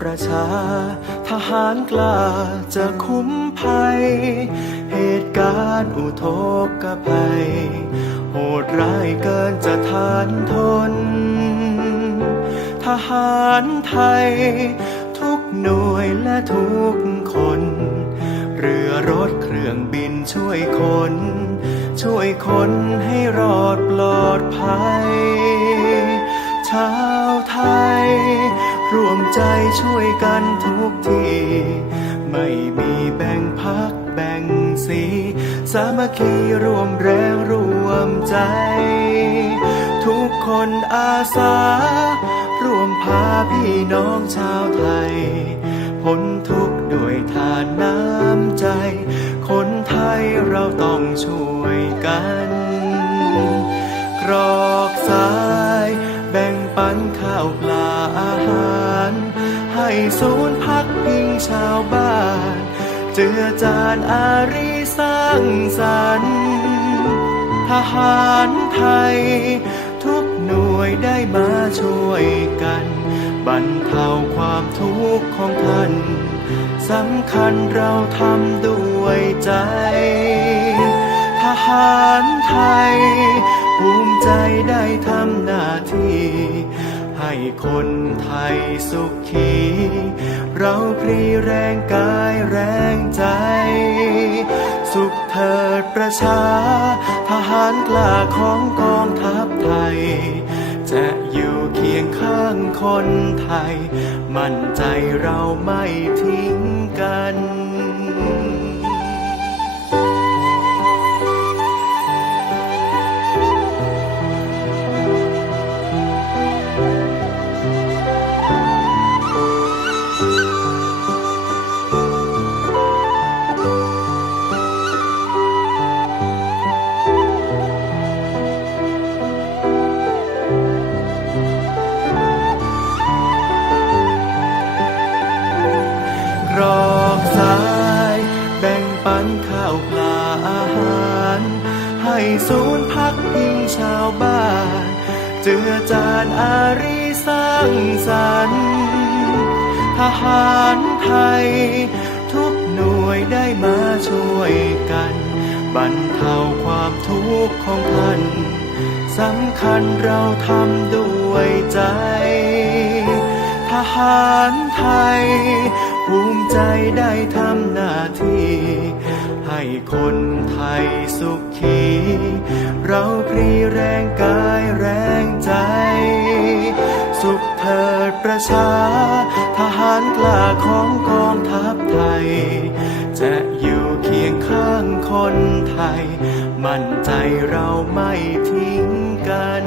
ประชารกล้าจะคุ้มภัย เหตุการณ์อุทกภัย โหดร้ายเกินจะทานทน ทหารไทย ทุกหน่วยและทุกคน เรือรถเครื่องบินช่วยคน ช่วยคนให้รอดปลอดภัย ชาวไทย ร่วมใจช่วยกันทุกที ไม่มีแบ่งพักแบ่งสี สามัคคีร่วมแรงร่วมใจ ทุกคนอาสา ร่วมพาพี่น้องชาวไทย พ้นทุกข์ด้วยทานน้ำใจ คนไทยเราต้องช่วยกัน ศูนย์พักพิงชาวบ้าน เจือจานอารีสร้างสรรค์ทหารไทย ทุกหน่วยได้มาช่วยกัน บรรเทาความทุกข์ของท่านสำคัญเราทำด้วยใจ ทหารไทย ภูมิใจได้ทำหน้าที่ คนไทยสุขี เราพรีแรงกายแรงใจ สุขเถิดประชา ทหารกล้าของกองทัพไทย จะอยู่เคียงข้างคนไทย มั่นใจเราไม่ทิ้งกัน ศูนย์พักพิงชาวบ้าน เจือจานอารีสร้างสรรค์ทหารไทย ทุกหน่วยได้มาช่วยกัน บรรเทาความทุกข์ของท่านสำคัญเราทำด้วยใจ ทหารไทย ภูมิใจได้ทำหน้าที่ ให้คนไทยสุขี เราพรีแรงกายแรงใจ สุขเถิดประชา ทหารกล้าของกองทัพไทย จะอยู่เคียงข้างคนไทย มั่นใจเราไม่ทิ้งกัน